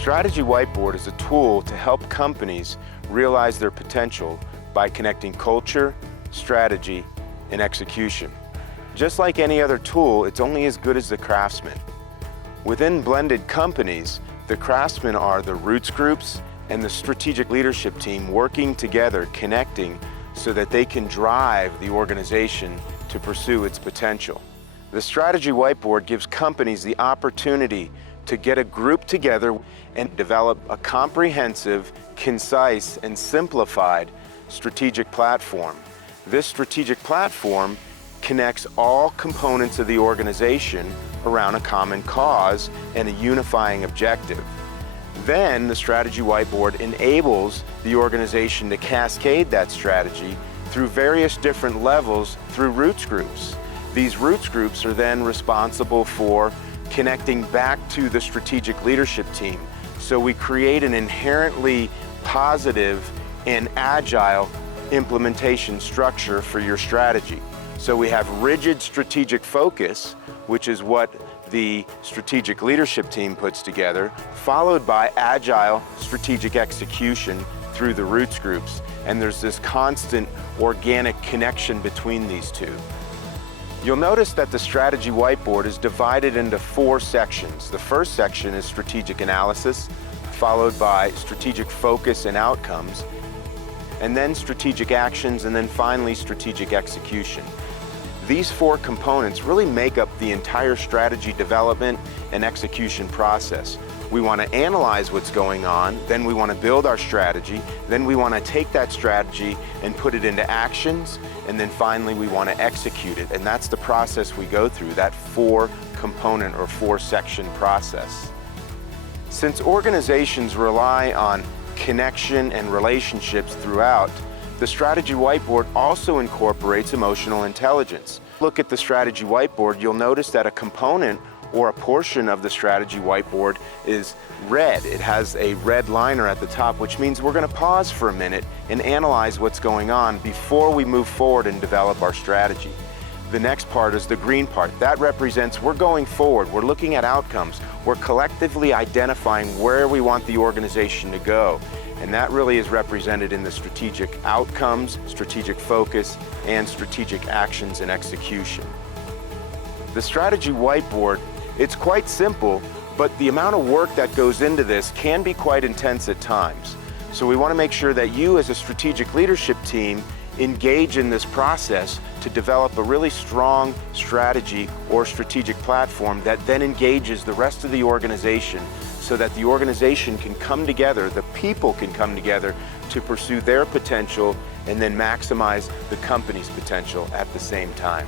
Strategy Whiteboard is a tool to help companies realize their potential by connecting culture, strategy, and execution. Just like any other tool, it's only as good as the craftsman. Within blended companies, the craftsmen are the roots groups and the strategic leadership team working together, connecting so that they can drive the organization to pursue its potential. The Strategy Whiteboard gives companies the opportunity to get a group together and develop a comprehensive, concise, and simplified strategic platform. This strategic platform connects all components of the organization around a common cause and a unifying objective. Then the Strategy Whiteboard enables the organization to cascade that strategy through various different levels through roots groups. These roots groups are then responsible for connecting back to the strategic leadership team. So we create an inherently positive and agile implementation structure for your strategy. So we have rigid strategic focus, which is what the strategic leadership team puts together, followed by agile strategic execution through the roots groups. And there's this constant organic connection between these two. You'll notice that the Strategy Whiteboard is divided into 4 sections. The first section is strategic analysis, followed by strategic focus and outcomes, and then strategic actions, and then finally strategic execution. These 4 components really make up the entire strategy development and execution process. We want to analyze what's going on, then we want to build our strategy, then we want to take that strategy and put it into actions, and then finally we want to execute it. And that's the process we go through, that 4-component or 4-section process. Since organizations rely on connection and relationships throughout, the Strategy Whiteboard also incorporates emotional intelligence. Look at the Strategy Whiteboard, you'll notice that a component or a portion of the Strategy Whiteboard is red. It has a red liner at the top, which means we're going to pause for a minute and analyze what's going on before we move forward and develop our strategy. The next part is the green part. That represents we're going forward, we're looking at outcomes, we're collectively identifying where we want the organization to go. And that really is represented in the strategic outcomes, strategic focus, and strategic actions and execution. The Strategy Whiteboard, it's quite simple, but the amount of work that goes into this can be quite intense at times. So we want to make sure that you as a strategic leadership team engage in this process to develop a really strong strategy or strategic platform that then engages the rest of the organization so that the organization can come together, the people can come together to pursue their potential and then maximize the company's potential at the same time.